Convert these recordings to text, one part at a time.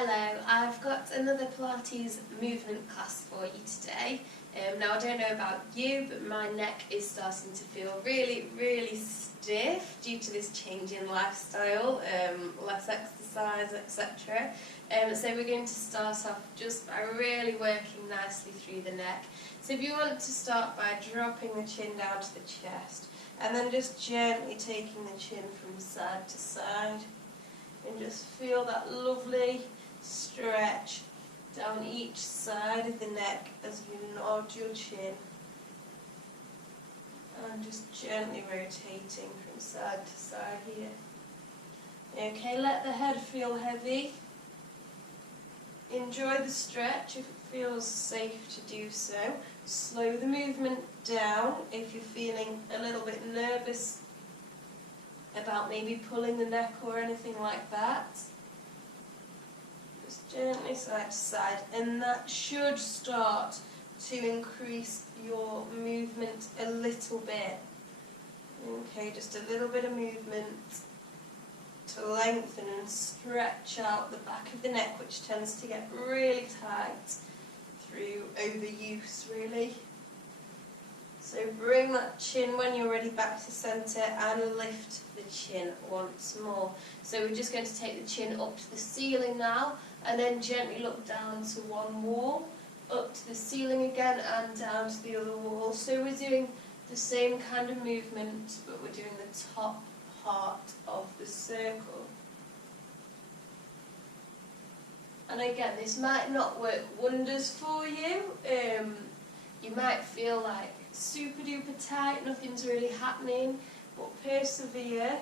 Hello, I've got another Pilates movement class for you today. Now I don't know about you, but my neck is starting to feel really stiff due to this change in lifestyle, less exercise, etc. So we're going to start off just by really working nicely through the neck. So if you want to start by dropping the chin down to the chest and then just gently taking the chin from side to side and just feel that lovely stretch down each side of the neck as you nod your chin and just gently rotating from side to side here. Okay, let the head feel heavy. Enjoy the stretch if it feels safe to do so. Slow the movement down if you're feeling a little bit nervous about maybe pulling the neck or anything like that. Just gently side to side, and that should start to increase your movement a little bit. Okay, just a little bit of movement to lengthen and stretch out the back of the neck, which tends to get really tight through overuse, really. So bring that chin when you're ready back to centre and lift the chin once more. So we're just going to take the chin up to the ceiling now and then gently look down to one wall, up to the ceiling again and down to the other wall. So we're doing the same kind of movement, but we're doing the top part of the circle. And again, this might not work wonders for you. You might feel like super duper tight, nothing's really happening, but persevere.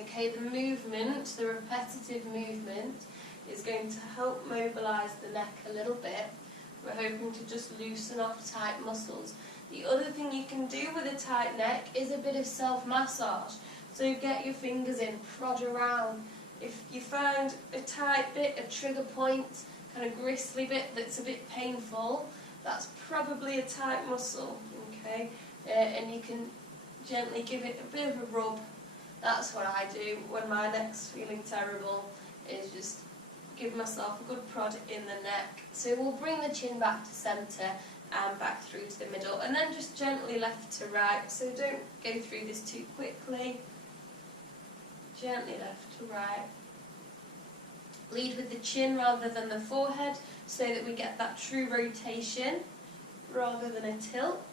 Okay, the movement, the repetitive movement, is going to help mobilise the neck a little bit. We're hoping to just loosen off tight muscles. The other thing you can do with a tight neck is a bit of self-massage. So get your fingers in, prod around. If you find a tight bit, a trigger point, kind of gristly bit that's a bit painful, that's probably a tight muscle, okay? And you can gently give it a bit of a rub. That's what I do when my neck's feeling terrible, is just give myself a good prod in the neck. So we'll bring the chin back to centre and back through to the middle, and then just gently left to right. So don't go through this too quickly. Gently left to right. Lead with the chin rather than the forehead so that we get that true rotation rather than a tilt.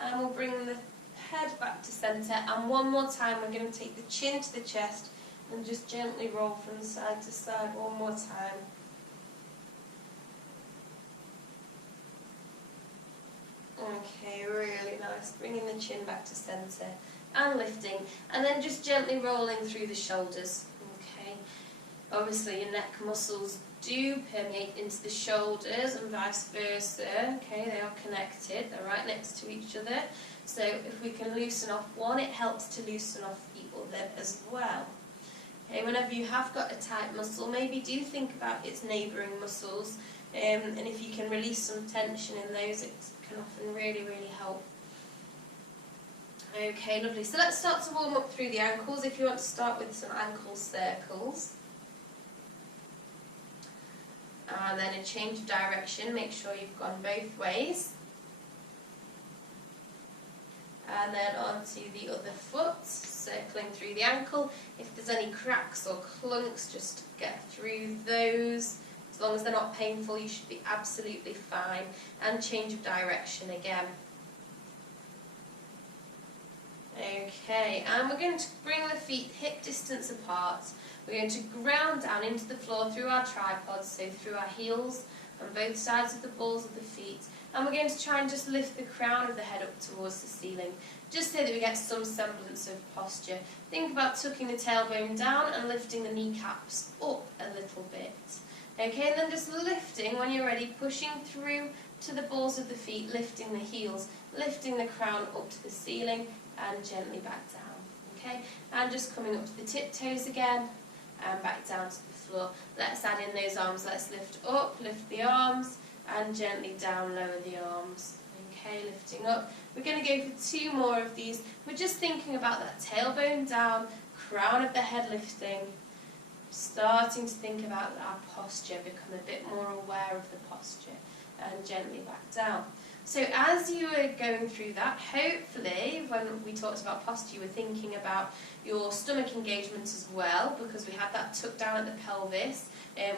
And we'll bring the head back to centre, and one more time we're going to take the chin to the chest and just gently roll from side to side one more time. Okay, really nice. Bringing the chin back to centre and lifting, and then just gently rolling through the shoulders. Okay, obviously your neck muscles do permeate into the shoulders and vice versa. Okay, they are connected, they're right next to each other. So if we can loosen off one, it helps to loosen off the other as well. Okay, whenever you have got a tight muscle, maybe do think about its neighbouring muscles, and if you can release some tension in those, it can often really help. Okay, lovely. So let's start to warm up through the ankles. If you want to start with some ankle circles. And then a change of direction, make sure you've gone both ways. And then onto the other foot, circling through the ankle. If there's any cracks or clunks, just get through those. As long as they're not painful, you should be absolutely fine. And change of direction again. Okay, and we're going to bring the feet hip distance apart. We're going to ground down into the floor through our tripods, so through our heels on both sides of the balls of the feet. And we're going to try and just lift the crown of the head up towards the ceiling, just so that we get some semblance of posture. Think about tucking the tailbone down and lifting the kneecaps up a little bit. Okay, and then just lifting when you're ready, pushing through to the balls of the feet, lifting the heels, lifting the crown up to the ceiling and gently back down. Okay, and just coming up to the tiptoes again and back down to the floor. Let's add in those arms. Let's lift up, lift the arms, and gently down, lower the arms. Okay, lifting up. We're going to go for two more of these. We're just thinking about that tailbone down, crown of the head lifting, starting to think about our posture, become a bit more aware of the posture, and gently back down. So as you were going through that, hopefully when we talked about posture, you were thinking about your stomach engagement as well, because we had that tucked down at the pelvis,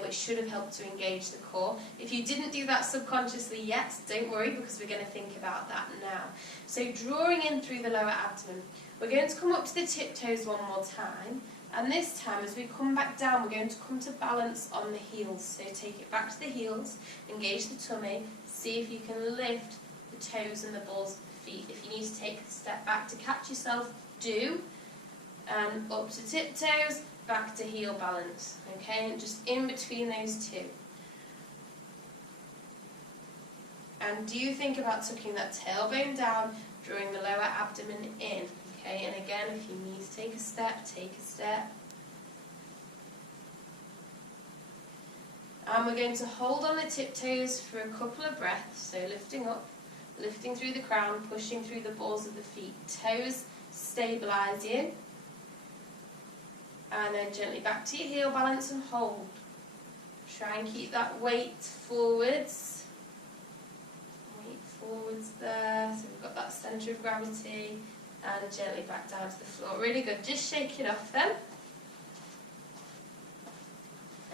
which should have helped to engage the core. If you didn't do that subconsciously yet, don't worry, because we're going to think about that now. So drawing in through the lower abdomen, we're going to come up to the tiptoes one more time, and this time as we come back down, we're going to come to balance on the heels. So take it back to the heels, engage the tummy, see if you can lift the toes and the balls of the feet. If you need to take a step back to catch yourself, do. And up to tiptoes, back to heel balance. Okay, and just in between those two. And do think about tucking that tailbone down, drawing the lower abdomen in. Okay, and again, if you need to take a step, take a step. And we're going to hold on the tiptoes for a couple of breaths, so lifting up, lifting through the crown, pushing through the balls of the feet. Toes stabilise you. And then gently back to your heel balance and hold. Try and keep that weight forwards. Weight forwards there, so we've got that centre of gravity. And gently back down to the floor. Really good. Just shake it off then.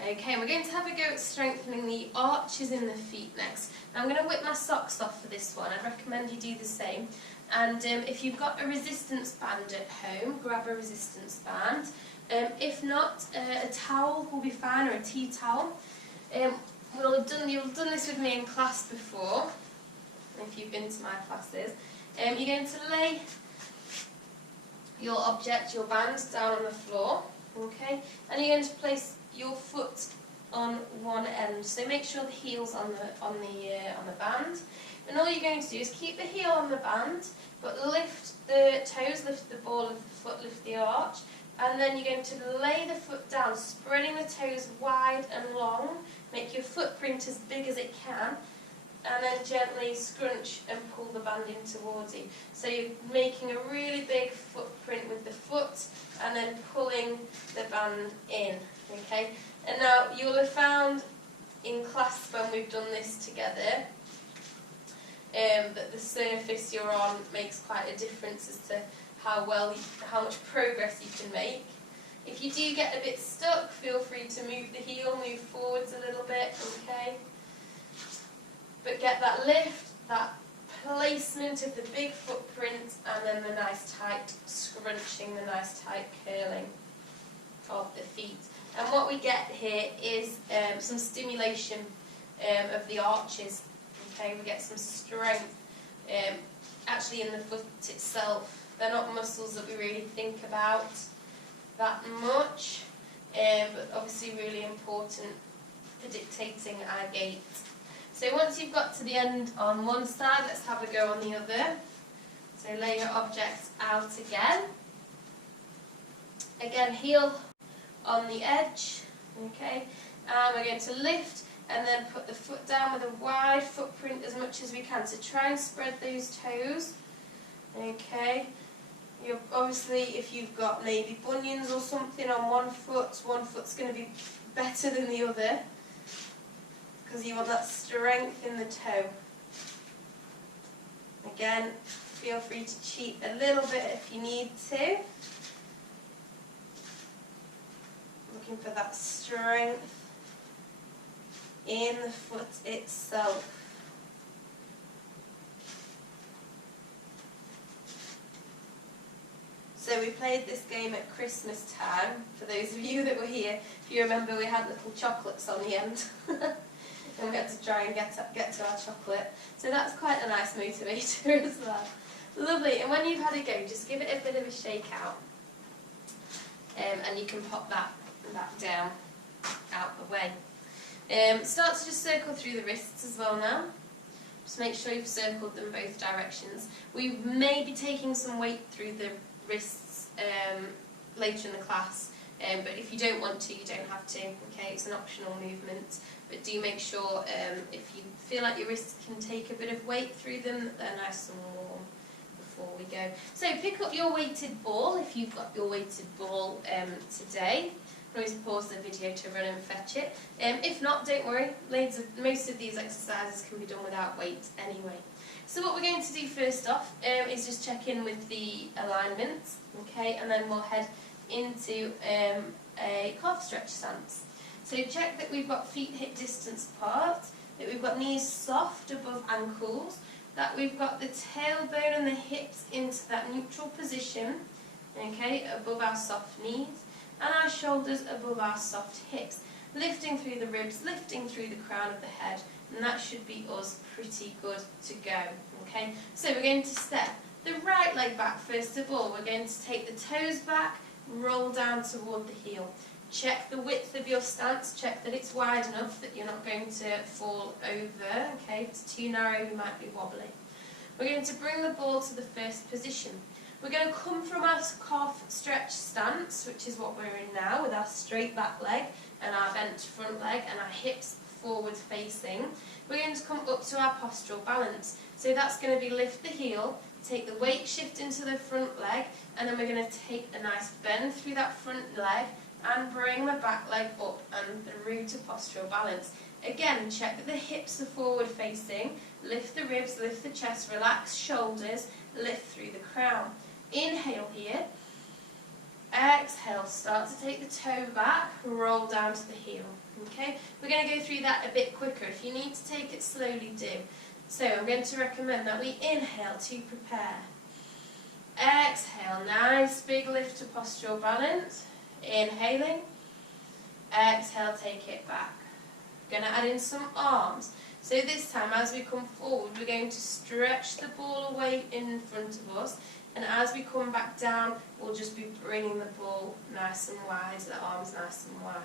Okay, we're going to have a go at strengthening the arches in the feet next. Now I'm going to whip my socks off for this one. I'd recommend you do the same. And if you've got a resistance band at home, grab a resistance band. If not, a towel will be fine, or a tea towel. You'll have done this with me in class before, if you've been to my classes. You're going to lay your object, your band, down on the floor, okay? And you're going to place your foot on one end. So make sure the heel's on the band. And all you're going to do is keep the heel on the band, but lift the toes, lift the ball of the foot, lift the arch, and then you're going to lay the foot down, spreading the toes wide and long. Make your footprint as big as it can, and then gently scrunch and pull the band in towards you. So you're making a really big footprint with the foot and then pulling the band in, okay? And now you'll have found in class when we've done this together that the surface you're on makes quite a difference as to how much progress you can make. If you do get a bit stuck, feel free to move the heel, move forwards a little bit, okay? But get that lift, that placement of the big footprint, and then the nice tight scrunching, the nice tight curling of the feet. And what we get here is some stimulation of the arches. Okay, we get some strength actually in the foot itself. They're not muscles that we really think about that much, but obviously really important for dictating our gait. So once you've got to the end on one side, let's have a go on the other. So lay your objects out again. Again, heel on the edge, okay? And we're going to lift and then put the foot down with a wide footprint as much as we can. So try and spread those toes, okay? You're obviously, if you've got maybe bunions or something on one foot's going to be better than the other, because you want that strength in the toe. Again, feel free to cheat a little bit if you need to. Looking for that strength in the foot itself. So we played this game at Christmas time, for those of you that were here. If you remember, we had little chocolates on the end. And we had to try and get to our chocolate. So that's quite a nice motivator as well. Lovely, and when you've had a go, just give it a bit of a shake out. And you can pop that back down, out the way. Start to just circle through the wrists as well now. Just make sure you've circled them both directions. We may be taking some weight through the wrists later in the class, but if you don't want to, you don't have to, okay? It's an optional movement, but do make sure if you feel like your wrists can take a bit of weight through them, that they're nice and warm before we go. So pick up your weighted ball, if you've got your weighted ball today, always pause the video to run and fetch it. If not, don't worry, most of these exercises can be done without weight anyway. So what we're going to do first off is just check in with the alignments, okay, and then we'll head into a calf stretch stance. So check that we've got feet hip distance apart, that we've got knees soft above ankles, that we've got the tailbone and the hips into that neutral position, okay, above our soft knees, and our shoulders above our soft hips, lifting through the ribs, lifting through the crown of the head, and that should be us pretty good to go, okay. So we're going to step the right leg back first of all. We're going to take the toes back, roll down toward the heel. Check the width of your stance, check that it's wide enough that you're not going to fall over, okay. If it's too narrow, you might be wobbly. We're going to bring the ball to the first position. We're going to come from our calf stretch stance, which is what we're in now, with our straight back leg and our bent front leg and our hips forward facing. We're going to come up to our postural balance. So that's going to be lift the heel, take the weight shift into the front leg, and then we're going to take a nice bend through that front leg and bring the back leg up and through to postural balance. Again, check that the hips are forward facing, lift the ribs, lift the chest, relax shoulders, lift through the crown. Inhale here, exhale, start to take the toe back, roll down to the heel. Okay, we're going to go through that a bit quicker. If you need to take it slowly, do. So I'm going to recommend that we inhale to prepare. Exhale, nice big lift to postural balance. Inhaling, exhale, take it back. We're going to add in some arms. So this time, as we come forward, we're going to stretch the ball away in front of us, and as we come back down, we'll just be bringing the ball nice and wide, the arms nice and wide.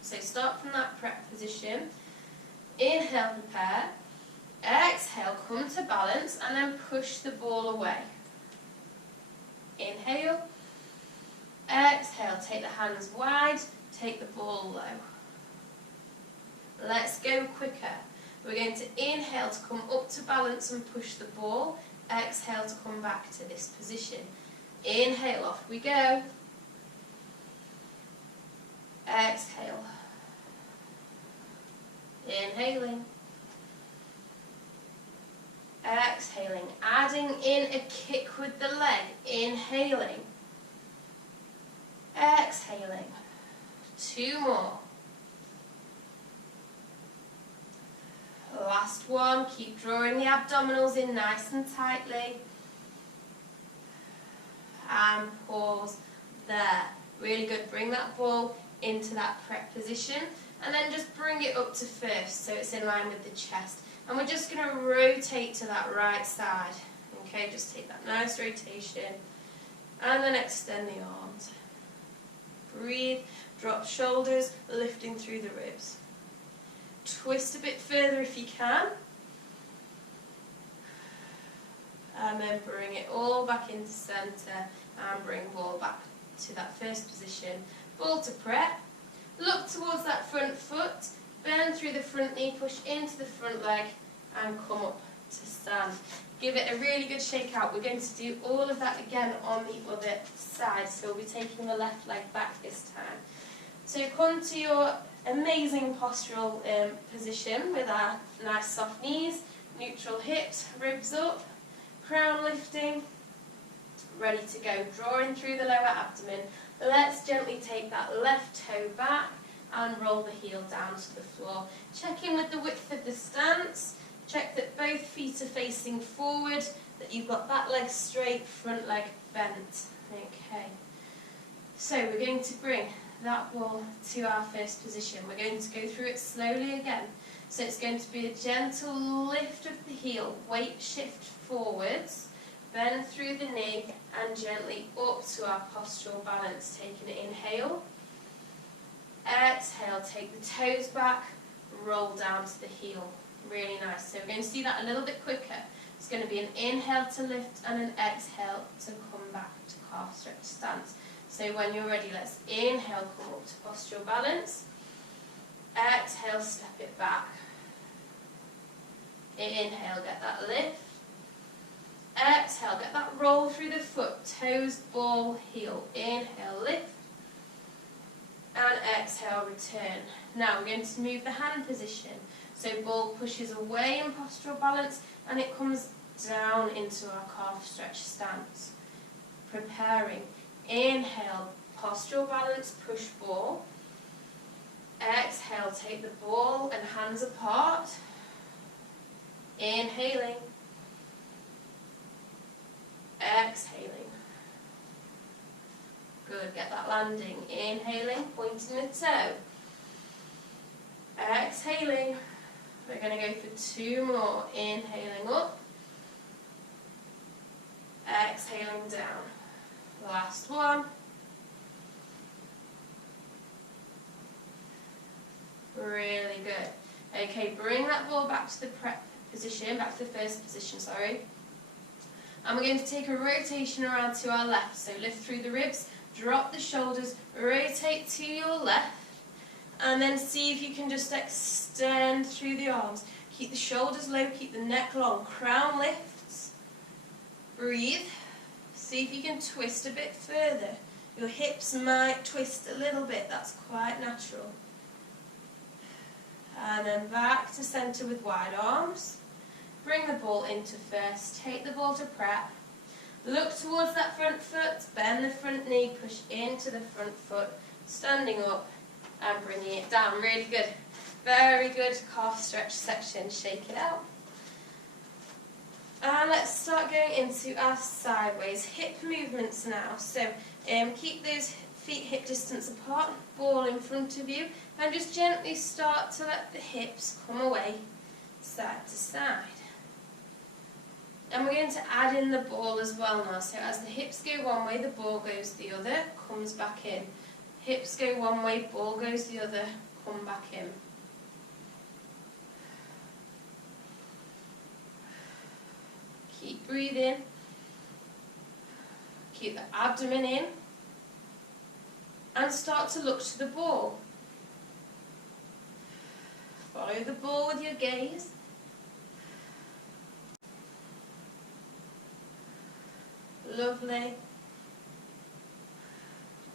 So start from that prep position. Inhale, prepare. Exhale, come to balance, and then push the ball away. Inhale. Exhale, take the hands wide, take the ball low. Let's go quicker. We're going to inhale to come up to balance and push the ball. Exhale to come back to this position. Inhale, off we go. Exhale. Inhaling. Exhaling. Adding in a kick with the leg. Inhaling. Exhaling. 2 more. Last one. Keep drawing the abdominals in nice and tightly. And pause there. Really good. Bring that ball into that prep position. And then just bring it up to first so it's in line with the chest. And we're just going to rotate to that right side. Okay, just take that nice rotation. And then extend the arms. Breathe, drop shoulders, lifting through the ribs. Twist a bit further if you can. And then bring it all back into centre and bring ball back to that first position. Ball to prep. Look towards that front foot. Bend through the front knee, push into the front leg and come up to stand. Give it a really good shake out. We're going to do all of that again on the other side. So we'll be taking the left leg back this time. So come to your amazing postural position with our nice soft knees, neutral hips, ribs up, crown lifting, ready to go. Drawing through the lower abdomen. Let's gently take that left toe back and roll the heel down to the floor. Check in with the width of the stance. Check that both feet are facing forward, that you've got that leg straight, front leg bent. Okay. So we're going to bring that ball to our first position. We're going to go through it slowly again. So it's going to be a gentle lift of the heel, weight shift forwards, bend through the knee and gently up to our postural balance. Taking an inhale. Exhale, take the toes back, roll down to the heel. Really nice. So we're going to do that a little bit quicker. It's going to be an inhale to lift and an exhale to come back to calf stretch stance. So when you're ready, let's inhale, come up to postural balance. Exhale, step it back. Inhale, get that lift. Exhale, get that roll through the foot, toes, ball, heel. Inhale, lift. exhale, return. Now we're going to move the hand position. So ball pushes away in postural balance and it comes down into our calf stretch stance. Preparing. Inhale, postural balance, push ball. Exhale, take the ball and hands apart. Inhaling. Exhaling. Good, get that landing. Inhaling, pointing the toe. Exhaling. We're going to go for 2 more. Inhaling up. Exhaling down. Last one. Really good. Okay, bring that ball back to the prep position, back to the first position, sorry. And we're going to take a rotation around to our left. So lift through the ribs, drop the shoulders, rotate to your left, and then see if you can just extend through the arms. Keep the shoulders low, keep the neck long, crown lifts. Breathe. See if you can twist a bit further. Your hips might twist a little bit, that's quite natural. And then back to centre with wide arms. Bring the ball into first, take the ball to prep. Look towards that front foot, bend the front knee, push into the front foot, standing up and bringing it down. Really good. Very good calf stretch section. Shake it out. And let's start going into our sideways hip movements now. So keep those feet hip distance apart, ball in front of you, and just gently start to let the hips come away side to side. And we're going to add in the ball as well now. So as the hips go one way, the ball goes the other, comes back in. Hips go one way, ball goes the other, come back in. Keep breathing. Keep the abdomen in. And start to look to the ball. Follow the ball with your gaze. Lovely.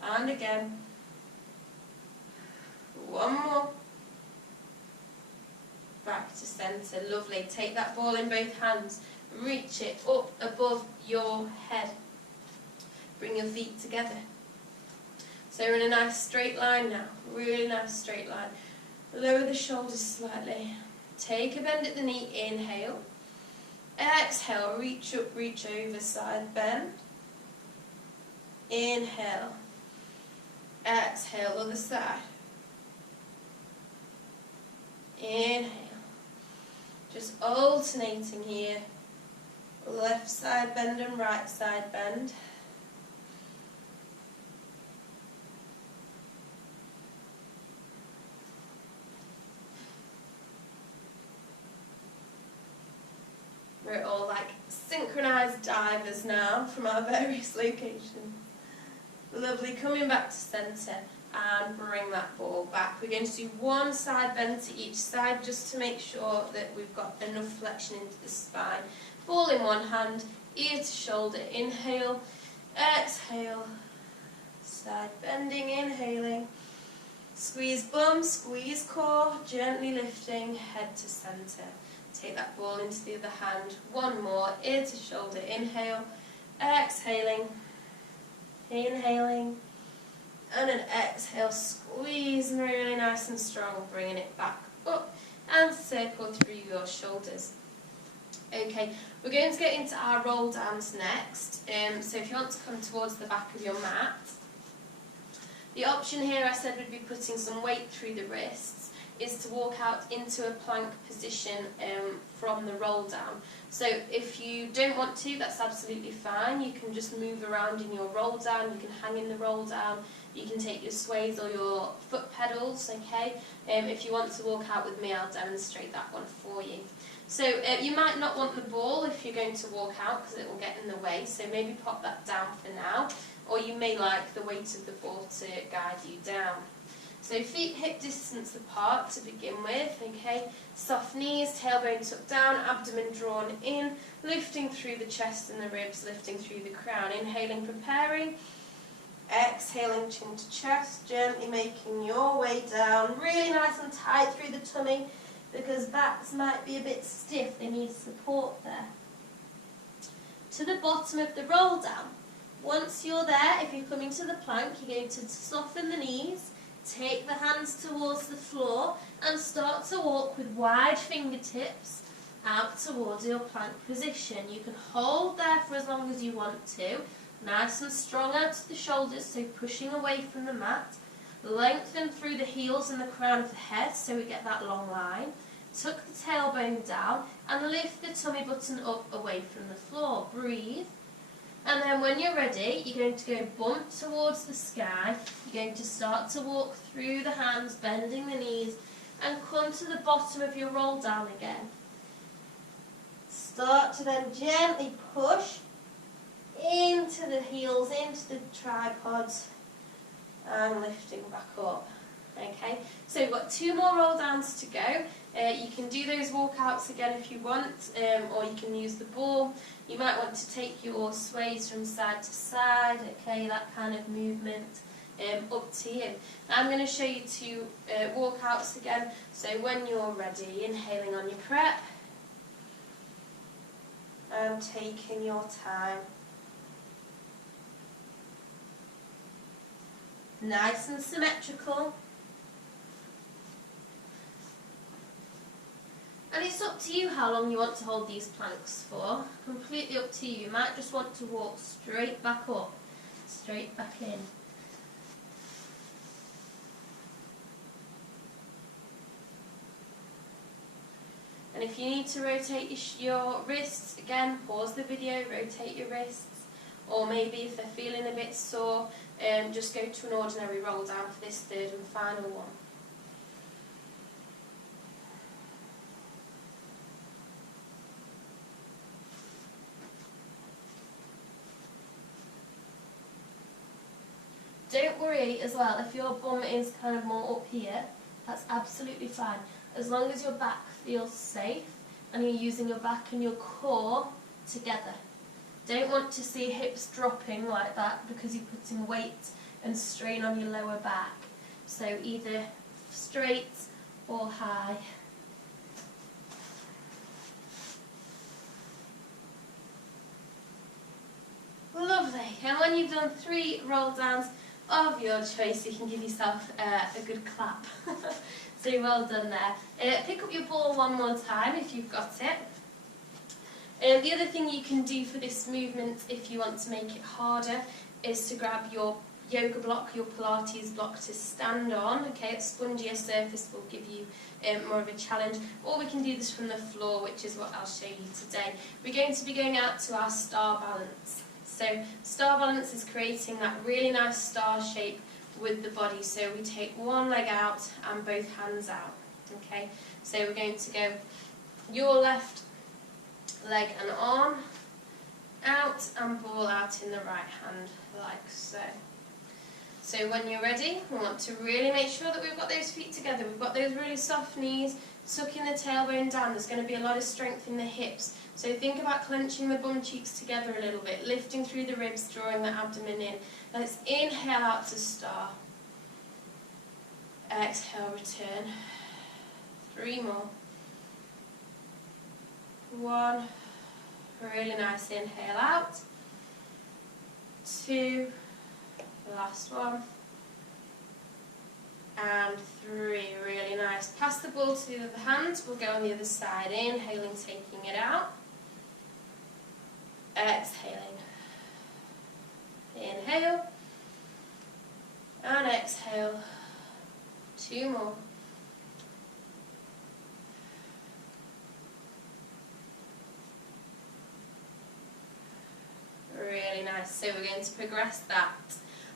And again. One more. Back to centre. Lovely. Take that ball in both hands. Reach it up above your head. Bring your feet together. So we're in a nice straight line now. Really nice straight line. Lower the shoulders slightly. Take a bend at the knee. Inhale. Exhale, reach up, reach over, side bend. Inhale. Exhale, other side. Inhale. Just alternating here. Left side bend and right side bend. We're all like synchronized divers now from our various locations. Lovely, coming back to centre and bring that ball back. We're going to do one side bend to each side just to make sure that we've got enough flexion into the spine. Ball in one hand, ear to shoulder, inhale, exhale, side bending, inhaling. Squeeze bum, squeeze core, gently lifting, head to centre. Take that ball into the other hand. One more, ear to shoulder, inhale, exhaling, inhaling, and an exhale, squeezing really nice and strong, bringing it back up and circle through your shoulders. Okay, we're going to get into our roll downs next. So if you want to come towards the back of your mat, the option here I said would be putting some weight through the wrists, is to walk out into a plank position from the roll down. So if you don't want to, that's absolutely fine. You can just move around in your roll down, you can hang in the roll down, you can take your sways or your foot pedals, okay? If you want to walk out with me, I'll demonstrate that one for you. So you might not want the ball if you're going to walk out because it will get in the way, so maybe pop that down for now, or you may like the weight of the ball to guide you down. So feet hip distance apart to begin with, okay? Soft knees, tailbone tucked down, abdomen drawn in, lifting through the chest and the ribs, lifting through the crown. Inhaling, preparing. Exhaling chin to chest, gently making your way down, really nice and tight through the tummy because backs might be a bit stiff, they need support there. To the bottom of the roll down. Once you're there, if you're coming to the plank, you're going to soften the knees, take the hands towards the floor and start to walk with wide fingertips out towards your plank position. You can hold there for as long as you want to. Nice and strong out to the shoulders, so pushing away from the mat. Lengthen through the heels and the crown of the head so we get that long line. Tuck the tailbone down and lift the tummy button up away from the floor. Breathe. And then when you're ready, you're going to go bump towards the sky. You're going to start to walk through the hands, bending the knees, and come to the bottom of your roll down again. Start to then gently push into the heels, into the tripods, and lifting back up. Okay, so we've got 2 more roll downs to go. You can do those walkouts again if you want, or you can use the ball. You might want to take your sways from side to side, okay, that kind of movement, up to you. I'm going to show you 2 walkouts again, so when you're ready, inhaling on your prep, and taking your time. Nice and symmetrical. And it's up to you how long you want to hold these planks for. Completely up to you. You might just want to walk straight back up, straight back in. And if you need to rotate your wrists, again, pause the video, rotate your wrists. Or maybe if they're feeling a bit sore, just go to an ordinary roll down for this 3rd and final one. Don't worry as well, if your bum is kind of more up here, that's absolutely fine. As long as your back feels safe and you're using your back and your core together. Don't want to see hips dropping like that because you're putting weight and strain on your lower back. So either straight or high. Lovely. And when you've done 3 roll downs of your choice, you can give yourself a good clap. So you're well done there. Pick up your ball one more time if you've got it. The other thing you can do for this movement, if you want to make it harder, is to grab your yoga block, your Pilates block to stand on. Okay, a spongier surface will give you more of a challenge. Or we can do this from the floor, which is what I'll show you today. We're going to be going out to our star balance. So star balance is creating that really nice star shape with the body. So we take one leg out and both hands out. Okay, so we're going to go your left leg and arm out and ball out in the right hand, like so. So when you're ready, we want to really make sure that we've got those feet together. We've got those really soft knees, tucking the tailbone down. There's going to be a lot of strength in the hips. So think about clenching the bum cheeks together a little bit, lifting through the ribs, drawing the abdomen in. Let's inhale out to star. Exhale, return. 3 more. 1. Really nice inhale out. 2. Last one. And 3. Really nice. Pass the ball to the other hand. We'll go on the other side. Inhaling, taking it out. Exhaling. Inhale. And exhale. 2 more. Really nice. So we're going to progress that.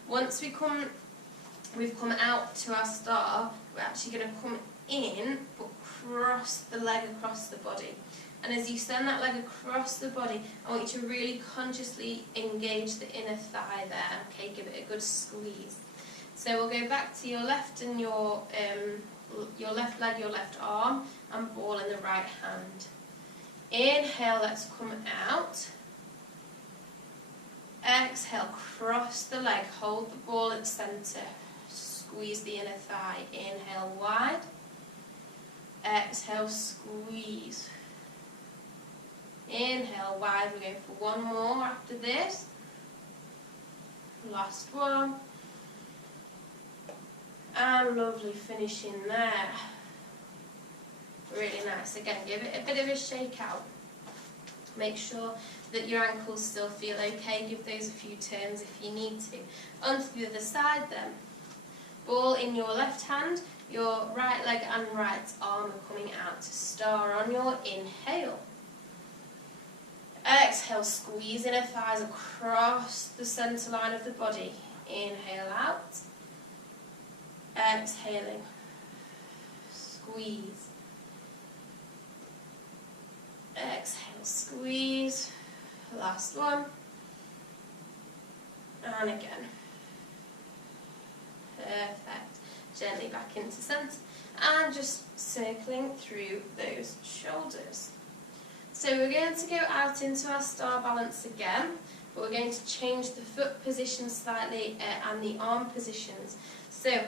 Once we've come out to our star, we're actually going to come in, but cross the leg across the body. And as you send that leg across the body, I want you to really consciously engage the inner thigh there. Okay, give it a good squeeze. So we'll go back to your left and your left leg, your left arm, and ball in the right hand. Inhale, let's come out. Exhale, cross the leg, hold the ball at centre, squeeze the inner thigh, inhale wide, exhale squeeze, inhale wide, we're going for one more after this, last one, and lovely, finishing there, really nice. Again, give it a bit of a shake out, make sure that your ankles still feel okay, give those a few turns if you need to. Onto the other side then, ball in your left hand, your right leg and right arm are coming out to star on your inhale. Exhale, squeeze inner thighs across the centre line of the body. Inhale out. Exhaling. Squeeze. Exhale, squeeze. Last one. And again. Perfect. Gently back into centre. And just circling through those shoulders. So we're going to go out into our star balance again, but we're going to change the foot position slightly and the arm positions. So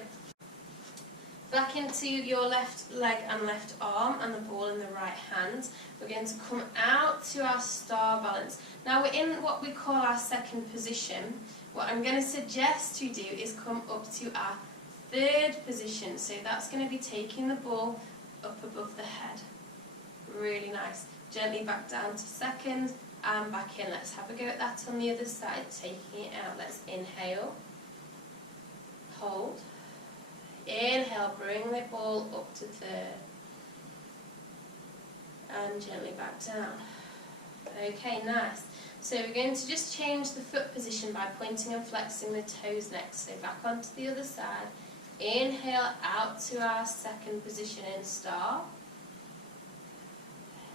back into your left leg and left arm and the ball in the right hand. We're going to come out to our star balance. Now we're in what we call our second position. What I'm going to suggest you do is come up to our third position. So that's going to be taking the ball up above the head. Really nice. Gently back down to second and back in. Let's have a go at that on the other side, taking it out. Let's inhale, hold, inhale, bring the ball up to third, and gently back down. Okay, nice. So we're going to just change the foot position by pointing and flexing the toes next. So back onto the other side, inhale out to our second position in star.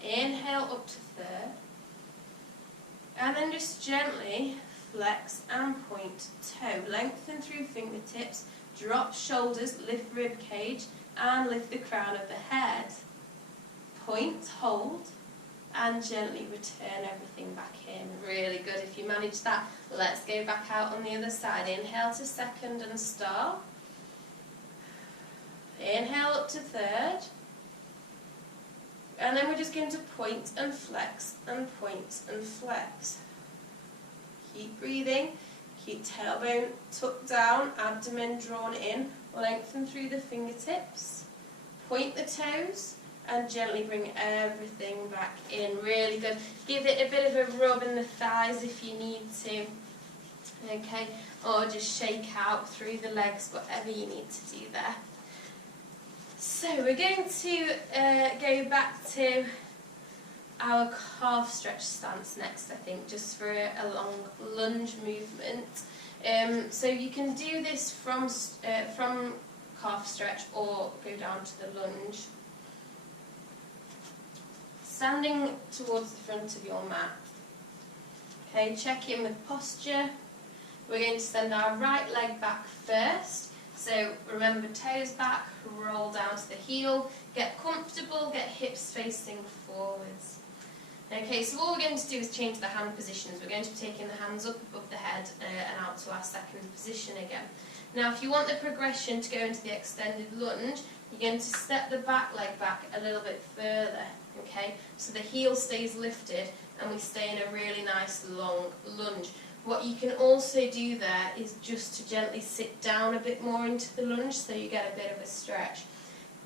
Inhale up to third, and then just gently flex and point toe, lengthen through fingertips, drop shoulders, lift rib cage and lift the crown of the head. Point, hold and gently return everything back in. Really good if you manage that. Let's go back out on the other side. Inhale to second and star. Inhale up to third. And then we're just going to point and flex and point and flex. Keep breathing, keep tailbone tucked down, abdomen drawn in, lengthen through the fingertips, point the toes and gently bring everything back in. Really good. Give it a bit of a rub in the thighs if you need to, okay, or just shake out through the legs, whatever you need to do there. So we're going to go back to our calf stretch stance next, I think, just for a long lunge movement. So you can do this from calf stretch or go down to the lunge. Standing towards the front of your mat. Okay, check in with posture. We're going to send our right leg back first. So remember, toes back, roll down to the heel, get comfortable, get hips facing forwards. Okay, so all we're going to do is change the hand positions. We're going to be taking the hands up above the head and out to our second position again. Now if you want the progression to go into the extended lunge, you're going to step the back leg back a little bit further, okay? So the heel stays lifted and we stay in a really nice long lunge. What you can also do there is just to gently sit down a bit more into the lunge so you get a bit of a stretch.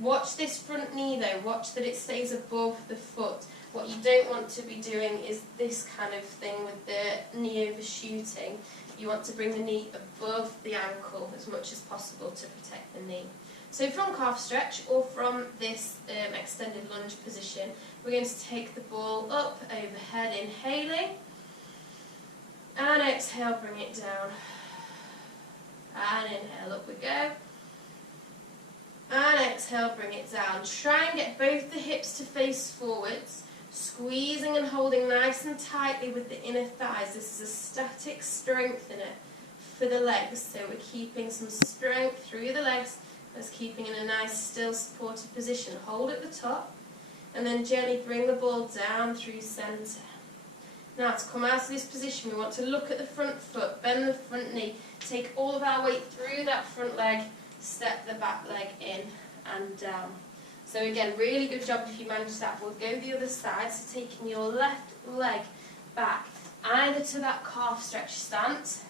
Watch this front knee though, watch that it stays above the foot. What you don't want to be doing is this kind of thing with the knee overshooting. You want to bring the knee above the ankle as much as possible to protect the knee. So from calf stretch or from this extended lunge position, we're going to take the ball up overhead, inhaling. And exhale, bring it down. And inhale, up we go. And exhale, bring it down. Try and get both the hips to face forwards, squeezing and holding nice and tightly with the inner thighs. This is a static strengthener for the legs. So we're keeping some strength through the legs. That's keeping in a nice, still, supported position. Hold at the top. And then gently bring the ball down through centre. Now to come out of this position, we want to look at the front foot, bend the front knee, take all of our weight through that front leg, step the back leg in and down. So again, really good job if you manage that. We'll go the other side, so taking your left leg back, either to that calf stretch stance,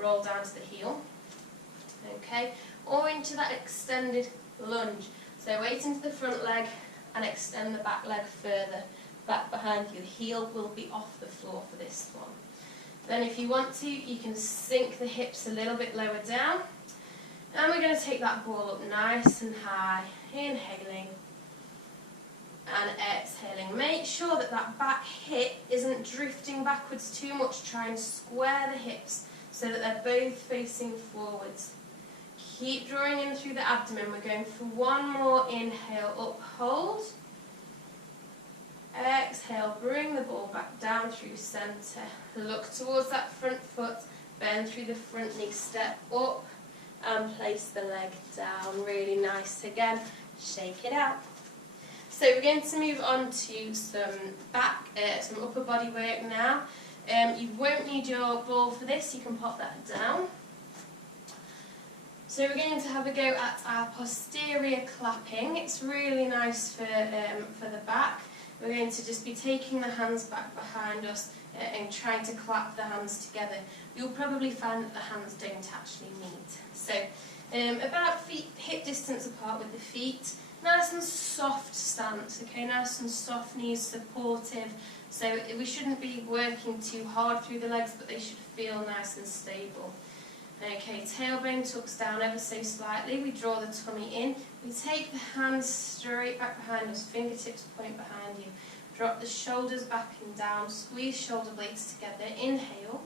roll down to the heel, okay, or into that extended lunge. So weight into the front leg and extend the back leg further back behind you. The heel will be off the floor for this one. Then if you want to, you can sink the hips a little bit lower down. And we're going to take that ball up nice and high, inhaling and exhaling. Make sure that that back hip isn't drifting backwards too much. Try and square the hips so that they're both facing forwards. Keep drawing in through the abdomen. We're going for one more inhale, up, hold. Exhale, bring the ball back down through centre. Look towards that front foot, bend through the front knee, step up and place the leg down. Really nice. Again, shake it out. So we're going to move on to some upper body work now. You won't need your ball for this, you can pop that down. So we're going to have a go at our posterior clapping. It's really nice for the back. We're going to just be taking the hands back behind us and trying to clap the hands together. You'll probably find that the hands don't actually meet. So about hip distance apart with the feet. Nice and soft stance, okay, nice and soft knees, supportive. So we shouldn't be working too hard through the legs, but they should feel nice and stable. Okay, tailbone tucks down ever so slightly. We draw the tummy in. We take the hands straight back behind us, fingertips point behind you. Drop the shoulders back and down, squeeze shoulder blades together. Inhale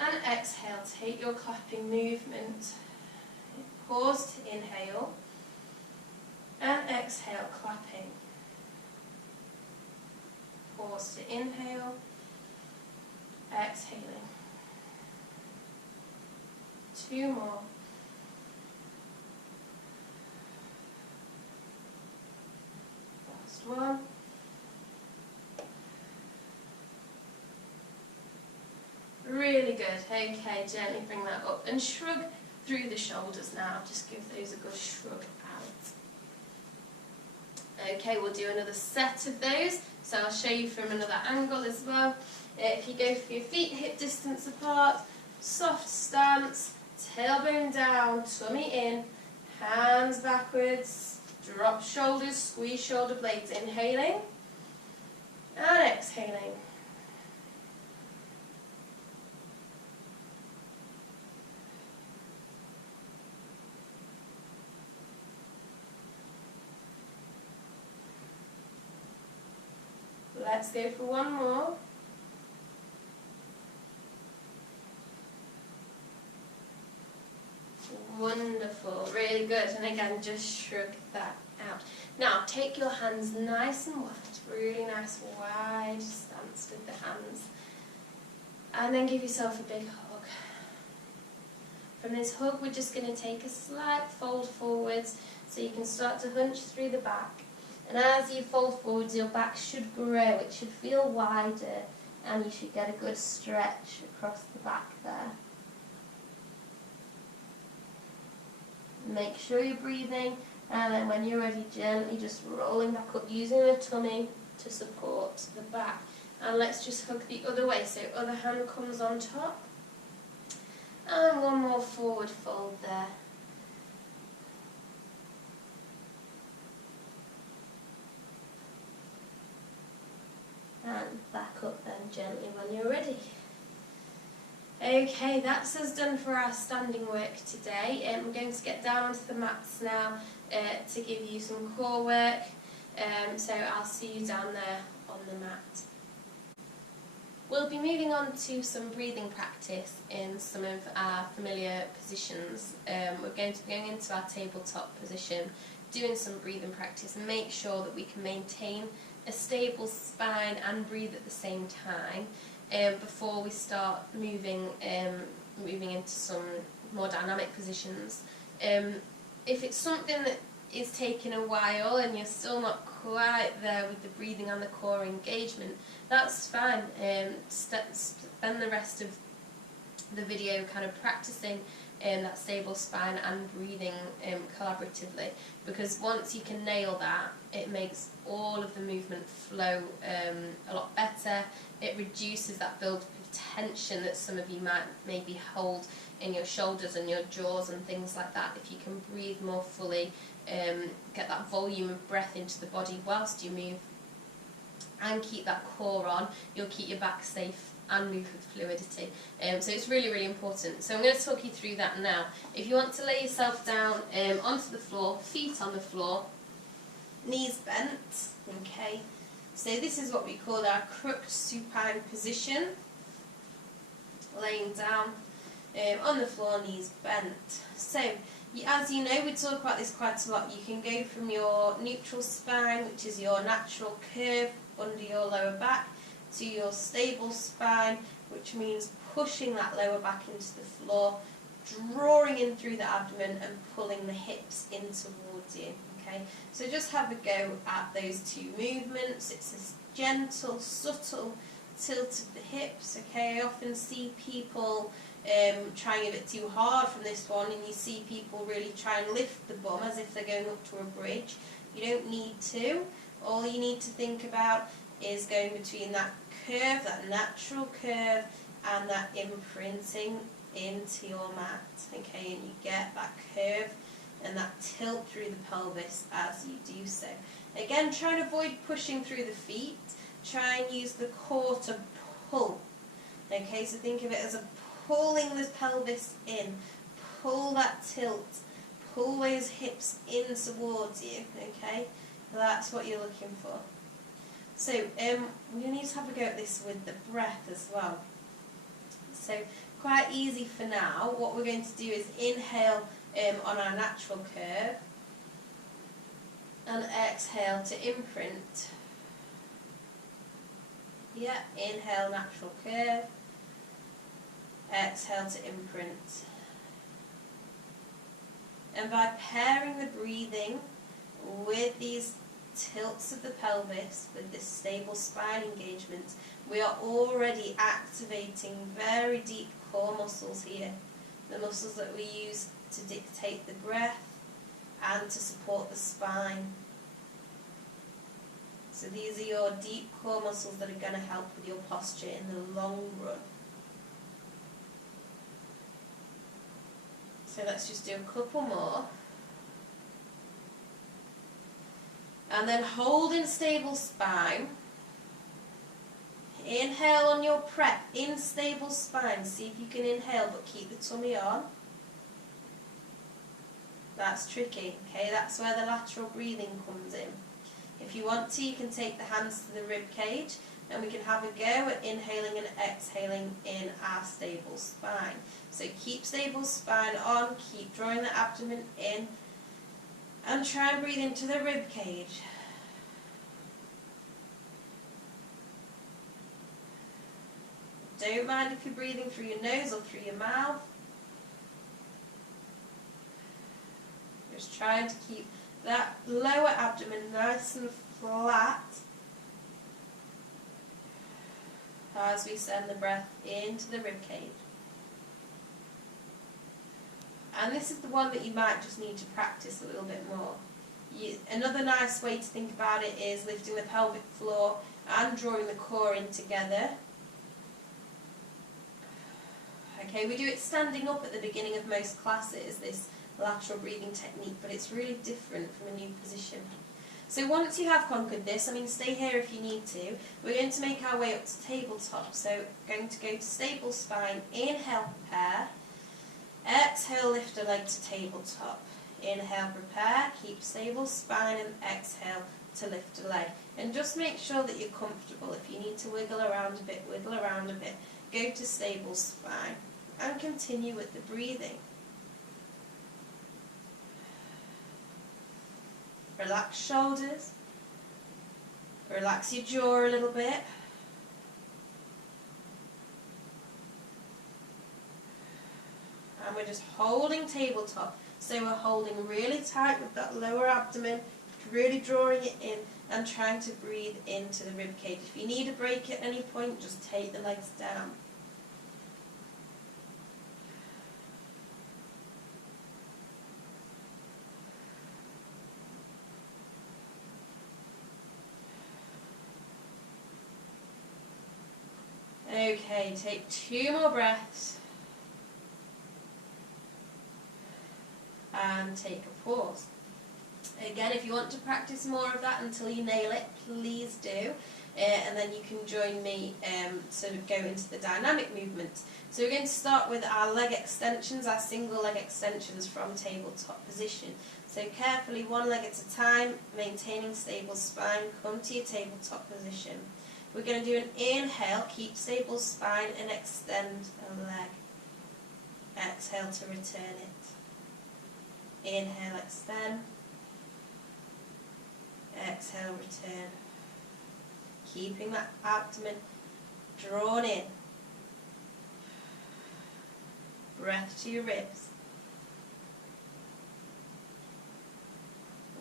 and exhale. Take your clapping movement. Pause to inhale and exhale, clapping. Pause to inhale, exhaling. 2 more. Last one. Really good. Okay, gently bring that up and shrug through the shoulders now. Just give those a good shrug out. Okay, we'll do another set of those. So I'll show you from another angle as well. If you go for your feet hip distance apart, soft stance, tailbone down, tummy in, hands backwards, drop shoulders, squeeze shoulder blades, inhaling and exhaling. Let's go for one more. Wonderful, really good. And again, just shrug that out. Now, take your hands nice and wide, really nice wide stance with the hands. And then give yourself a big hug. From this hug, we're just going to take a slight fold forwards so you can start to hunch through the back. And as you fold forwards, your back should grow, it should feel wider, and you should get a good stretch across the back there. Make sure you're breathing, and then when you're ready, gently just rolling back up, using the tummy to support the back. And let's just hug the other way, so other hand comes on top. And one more forward fold there. And back up then gently when you're ready. Okay, that's us done for our standing work today. We're going to get down onto the mats now to give you some core work. So I'll see you down there on the mat. We'll be moving on to some breathing practice in some of our familiar positions. We're going to be going into our tabletop position, doing some breathing practice, and make sure that we can maintain a stable spine and breathe at the same time before we start moving into some more dynamic positions. If it's something that is taking a while and you're still not quite there with the breathing and the core engagement, that's fine. Spend the rest of the video kind of practicing that stable spine and breathing collaboratively, because once you can nail that, it makes all of the movement flow a lot better. It reduces that build-up of tension that some of you might maybe hold in your shoulders and your jaws and things like that. If you can breathe more fully, get that volume of breath into the body whilst you move, and keep that core on, you'll keep your back safe and move with fluidity. So it's really, really important. So I'm going to talk you through that now. If you want to lay yourself down onto the floor, feet on the floor, knees bent, okay. So this is what we call our crooked supine position. Laying down on the floor, knees bent. So as you know, we talk about this quite a lot. You can go from your neutral spine, which is your natural curve under your lower back, to your stable spine, which means pushing that lower back into the floor, drawing in through the abdomen and pulling the hips in towards you. Okay, so just have a go at those two movements. It's a gentle, subtle tilt of the hips. Okay, I often see people trying a bit too hard from this one, and you see people really try and lift the bum as if they're going up to a bridge. You don't need to. All you need to think about is going between that curve, that natural curve, and that imprinting into your mat. Okay, and you get that curve and that tilt through the pelvis as you do so. Again, try and avoid pushing through the feet. Try and use the core to pull. Okay, so think of it as a pulling the pelvis in. Pull that tilt. Pull those hips in towards you. Okay, that's what you're looking for. So we need to have a go at this with the breath as well. So quite easy for now. What we're going to do is inhale on our natural curve and exhale to imprint. Yeah, inhale, natural curve, exhale to imprint. And by pairing the breathing with these tilts of the pelvis, with this stable spine engagement, we are already activating very deep core muscles here, the muscles that we use to dictate the breath and to support the spine. So these are your deep core muscles that are going to help with your posture in the long run. So let's just do a couple more. And then hold in stable spine. Inhale on your prep in stable spine. See if you can inhale but keep the tummy on. That's tricky, okay? That's where the lateral breathing comes in. If you want to, you can take the hands to the rib cage and we can have a go at inhaling and exhaling in our stable spine. So keep stable spine on, keep drawing the abdomen in, and try and breathe into the rib cage. Don't mind if you're breathing through your nose or through your mouth. Just trying to keep that lower abdomen nice and flat as we send the breath into the rib cage. And this is the one that you might just need to practice a little bit more. Another nice way to think about it is lifting the pelvic floor and drawing the core in together. Okay, we do it standing up at the beginning of most classes, this lateral breathing technique, but it's really different from a new position. So once you have conquered this, stay here if you need to, we're going to make our way up to tabletop. So going to go to stable spine, inhale, prepare, exhale, lift a leg to tabletop. Inhale, prepare, keep stable spine, and exhale to lift a leg. And just make sure that you're comfortable. If you need to wiggle around a bit, wiggle around a bit. Go to stable spine and continue with the breathing. Relax shoulders. Relax your jaw a little bit. And we're just holding tabletop. So we're holding really tight with that lower abdomen, really drawing it in and trying to breathe into the rib cage. If you need a break at any point, just take the legs down. Okay, take 2 more breaths. And take a pause. Again, if you want to practice more of that until you nail it, please do. And then you can join me to go into the dynamic movements. So we're going to start with our leg extensions, our single leg extensions from tabletop position. So carefully, 1 leg at a time, maintaining stable spine, come to your tabletop position. We're going to do an inhale, keep stable spine and extend a leg. Exhale to return it. Inhale, extend. Exhale, return. Keeping that abdomen drawn in. Breath to your ribs.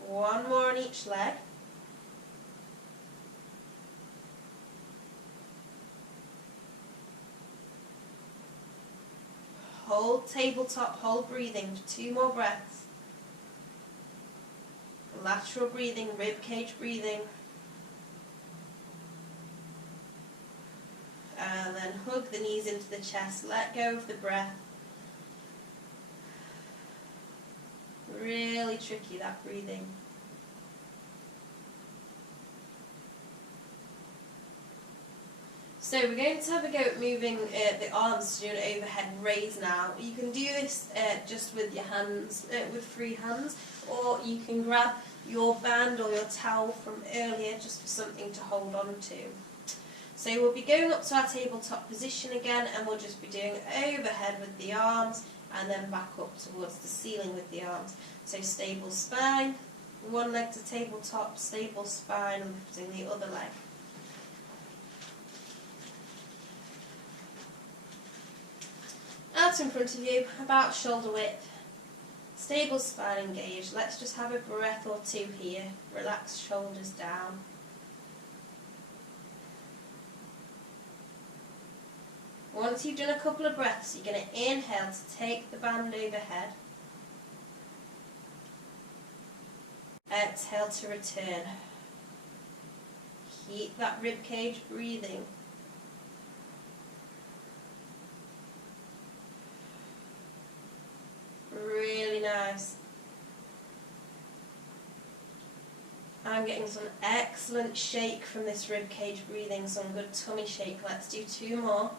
1 more on each leg. Hold tabletop, hold breathing for 2 more breaths. Lateral breathing, rib cage breathing. And then hug the knees into the chest, let go of the breath. Really tricky, that breathing. So we're going to have a go at moving the arms to do an overhead raise now. You can do this just with your hands, with free hands, or you can grab your band or your towel from earlier just for something to hold on to. So we'll be going up to our tabletop position again, and we'll just be doing overhead with the arms and then back up towards the ceiling with the arms. So stable spine, 1 leg to tabletop, stable spine, lifting the other leg. Out in front of you, about shoulder width. Stable spine engaged. Let's just have a breath or 2 here. Relax shoulders down. Once you've done a couple of breaths, you're going to inhale to take the band overhead. Exhale to return. Keep that rib cage breathing. Really nice. I'm getting some excellent shake from this rib cage breathing, some good tummy shake. Let's do 2 more.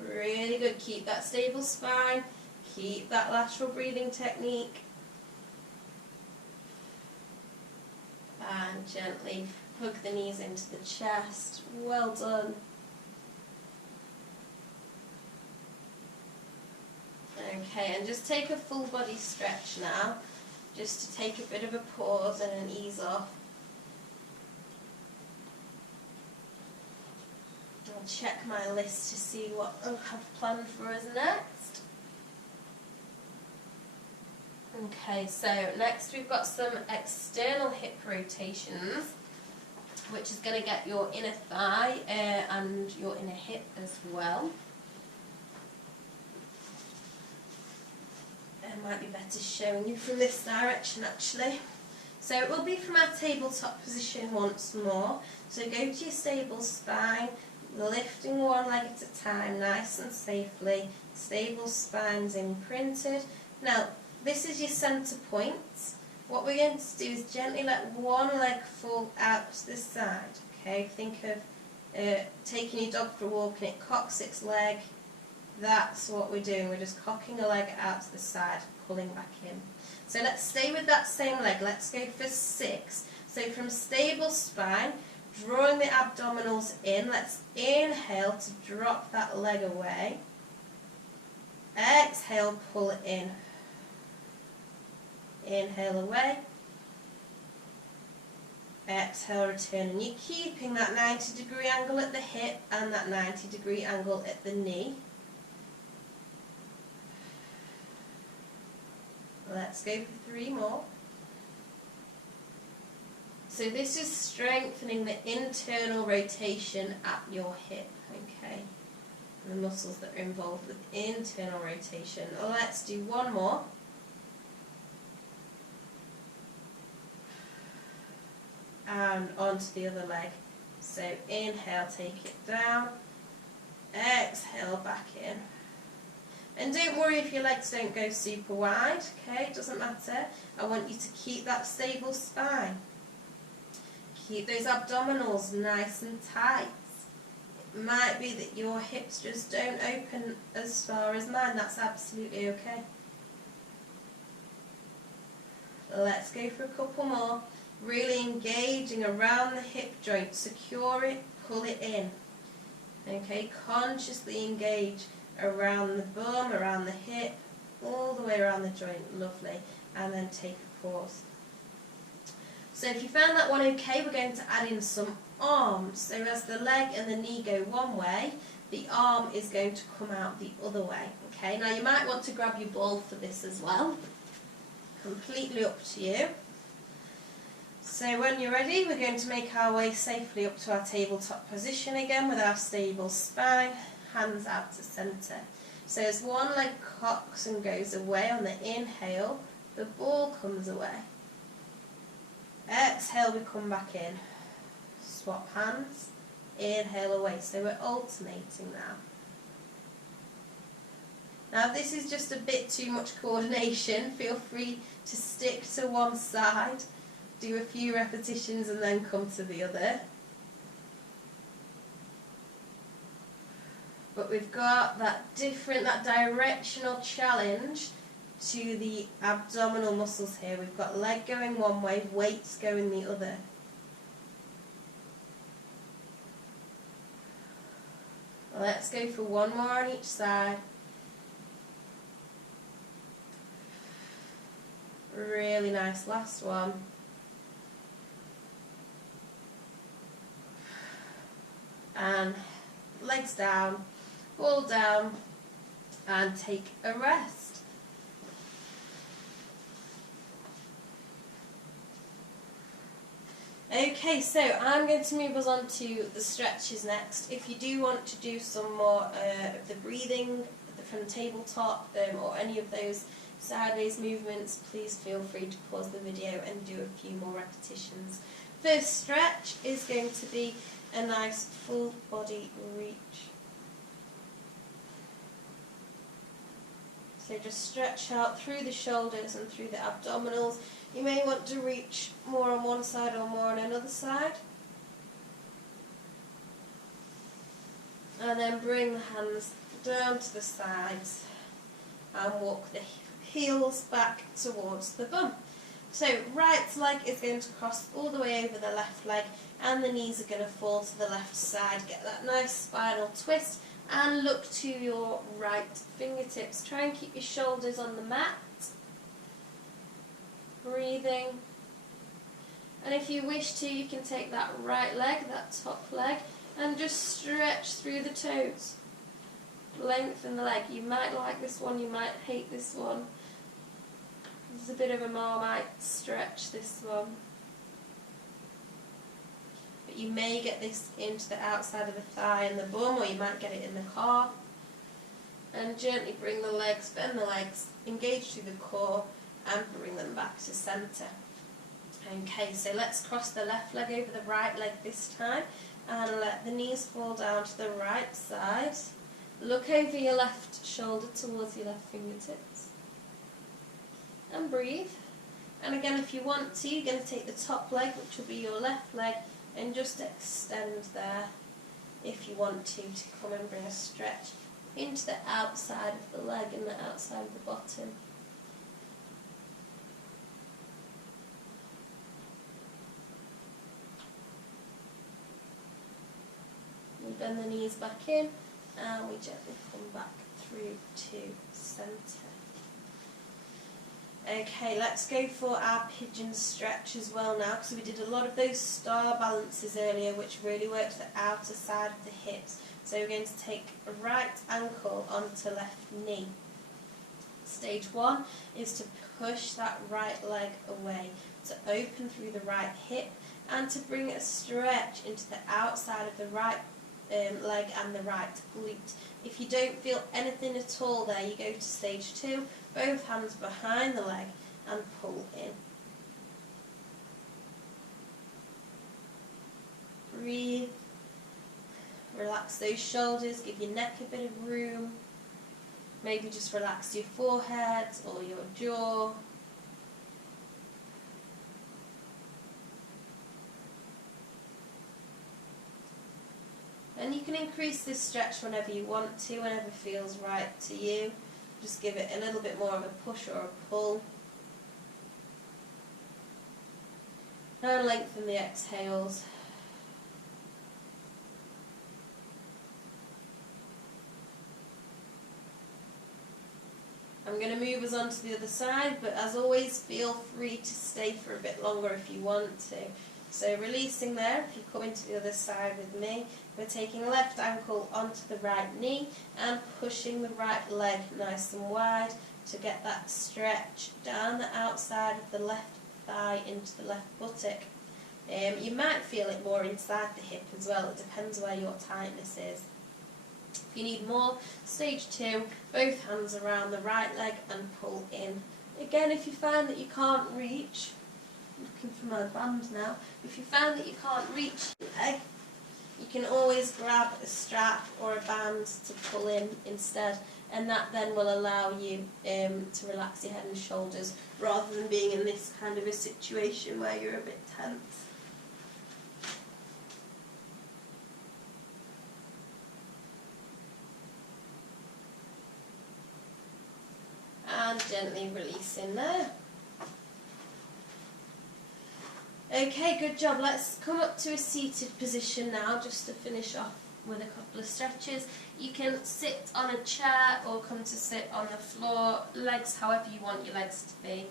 Really good. Keep that stable spine. Keep that lateral breathing technique. And gently hug the knees into the chest. Well done. Okay, and just take a full body stretch now, just to take a bit of a pause and an ease off. I'll check my list to see what I have planned for us next. Okay, so next we've got some external hip rotations, which is going to get your inner thigh and your inner hip as well. It might be better showing you from this direction actually. So it will be from our tabletop position once more. So go to your stable spine, lifting 1 leg at a time, nice and safely. Stable spine's imprinted. Now, this is your centre point. What we're going to do is gently let 1 leg fall out to the side. Okay, think of taking your dog for a walk and it cocks its leg. That's what we're doing. We're just cocking a leg out to the side, pulling back in. So let's stay with that same leg. Let's go for 6. So from stable spine, drawing the abdominals in. Let's inhale to drop that leg away. Exhale, pull it in. Inhale away. Exhale, return, and you're keeping that 90-degree angle at the hip and that 90-degree angle at the knee. Let's go for 3 more. So this is strengthening the internal rotation at your hip, okay? The muscles that are involved with internal rotation. Let's do 1 more. And onto the other leg. So inhale, take it down. Exhale, back in. And don't worry if your legs don't go super wide, okay? It doesn't matter. I want you to keep that stable spine. Keep those abdominals nice and tight. It might be that your hips just don't open as far as mine. That's absolutely okay. Let's go for a couple more. Really engaging around the hip joint. Secure it, pull it in. Okay, consciously engage around the bum, around the hip, all the way around the joint. Lovely. And then take a pause. So if you found that one okay, we're going to add in some arms. So as the leg and the knee go one way, the arm is going to come out the other way. Okay, now you might want to grab your ball for this as well. Completely up to you. So when you're ready, we're going to make our way safely up to our tabletop position again with our stable spine, hands out to centre. So as one leg cocks and goes away on the inhale, the ball comes away. Exhale, we come back in. Swap hands, inhale away. So we're alternating now. Now if this is just a bit too much coordination, feel free to stick to one side, do a few repetitions and then come to the other. But we've got that directional challenge to the abdominal muscles here. We've got leg going one way, weights going the other. Let's go for 1 more on each side. Really nice, last one. And legs down, ball down, and take a rest. Okay, so I'm going to move us on to the stretches next. If you do want to do some more of the breathing from tabletop or any of those sideways movements, please feel free to pause the video and do a few more repetitions. First stretch is going to be a nice full body reach. So just stretch out through the shoulders and through the abdominals. You may want to reach more on one side or more on another side. And then bring the hands down to the sides and walk the heels back towards the bum. So right leg is going to cross all the way over the left leg and the knees are going to fall to the left side. Get that nice spinal twist and look to your right fingertips. Try and keep your shoulders on the mat. Breathing. And if you wish to, you can take that right leg, that top leg, and just stretch through the toes. Lengthen the leg. You might like this one, you might hate this one. This is a bit of a Marmite stretch, this one. But you may get this into the outside of the thigh and the bum, or you might get it in the calf. And gently bring the legs, bend the legs, engage through the core, and bring them back to centre. Okay, so let's cross the left leg over the right leg this time, and let the knees fall down to the right side. Look over your left shoulder towards your left fingertips. And breathe. And again, if you want to, you're going to take the top leg, which will be your left leg, and just extend there, if you want to come and bring a stretch into the outside of the leg and the outside of the bottom. We bend the knees back in, and we gently come back through to centre. Okay, let's go for our pigeon stretch as well now, because we did a lot of those star balances earlier, which really works the outer side of the hips. So we're going to take a right ankle onto left knee. Stage 1 is to push that right leg away, to open through the right hip and to bring a stretch into the outside of the right leg and the right glute. If you don't feel anything at all there, you go to stage 2, both hands behind the leg and pull in. Breathe. Relax those shoulders, give your neck a bit of room. Maybe just relax your forehead or your jaw. And you can increase this stretch whenever you want to, whenever feels right to you. Just give it a little bit more of a push or a pull. And lengthen the exhales. I'm going to move us on to the other side, but as always, feel free to stay for a bit longer if you want to. So releasing there, if you come into the other side with me, we're taking left ankle onto the right knee and pushing the right leg nice and wide to get that stretch down the outside of the left thigh into the left buttock. You might feel it more inside the hip as well, it depends where your tightness is. If you need more, stage 2, both hands around the right leg and pull in. Again, if you find that you can't reach, looking for my band now, if you find that you can't reach your leg, you can always grab a strap or a band to pull in instead, and that then will allow you to relax your head and shoulders rather than being in this kind of a situation where you're a bit tense. And gently releasing there. Okay, good job. Let's come up to a seated position now, just to finish off with a couple of stretches. You can sit on a chair or come to sit on the floor, legs however you want your legs to be.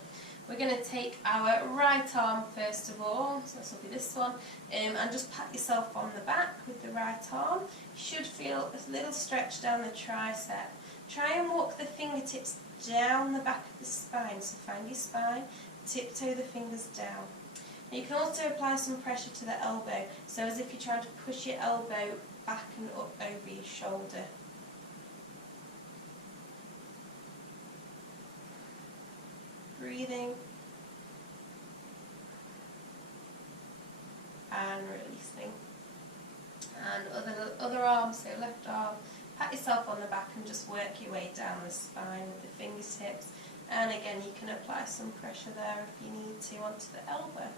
We're going to take our right arm first of all, so this will be this one, and just pat yourself on the back with the right arm. You should feel a little stretch down the tricep. Try and walk the fingertips down the back of the spine, so find your spine, tiptoe the fingers down. And you can also apply some pressure to the elbow, so as if you're trying to push your elbow back and up over your shoulder. Breathing and releasing. And other arm, so left arm, pat yourself on the back and just work your way down the spine with the fingertips. And again, you can apply some pressure there if you need to onto the elbow.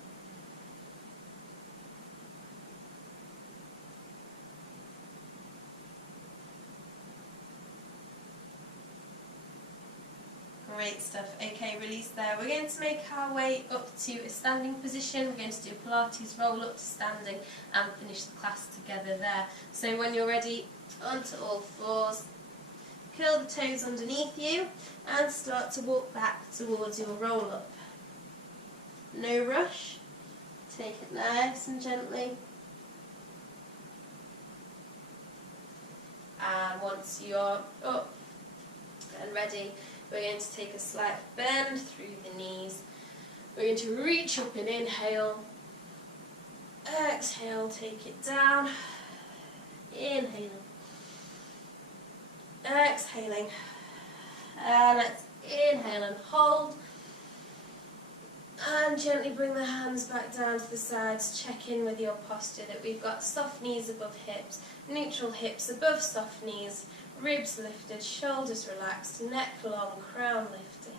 Great stuff. Okay, release there. We're going to make our way up to a standing position. We're going to do a Pilates roll up to standing and finish the class together there. So when you're ready, onto all fours, curl the toes underneath you and start to walk back towards your roll up. No rush. Take it nice and gently. And once you're up and ready, we're going to take a slight bend through the knees. We're going to reach up and inhale. Exhale, take it down. Inhaling. Exhaling. And let's inhale and hold. And gently bring the hands back down to the sides. Check in with your posture that we've got soft knees above hips, neutral hips above soft knees, ribs lifted, shoulders relaxed, neck long, crown lifting.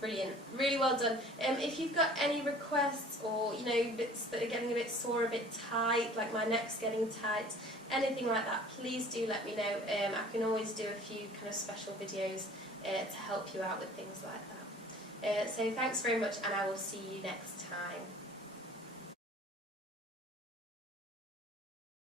Brilliant, really well done. If you've got any requests or bits that are getting a bit sore, a bit tight, like my neck's getting tight, anything like that, please do let me know. I can always do a few kind of special videos to help you out with things like that. So thanks very much, and I will see you next time.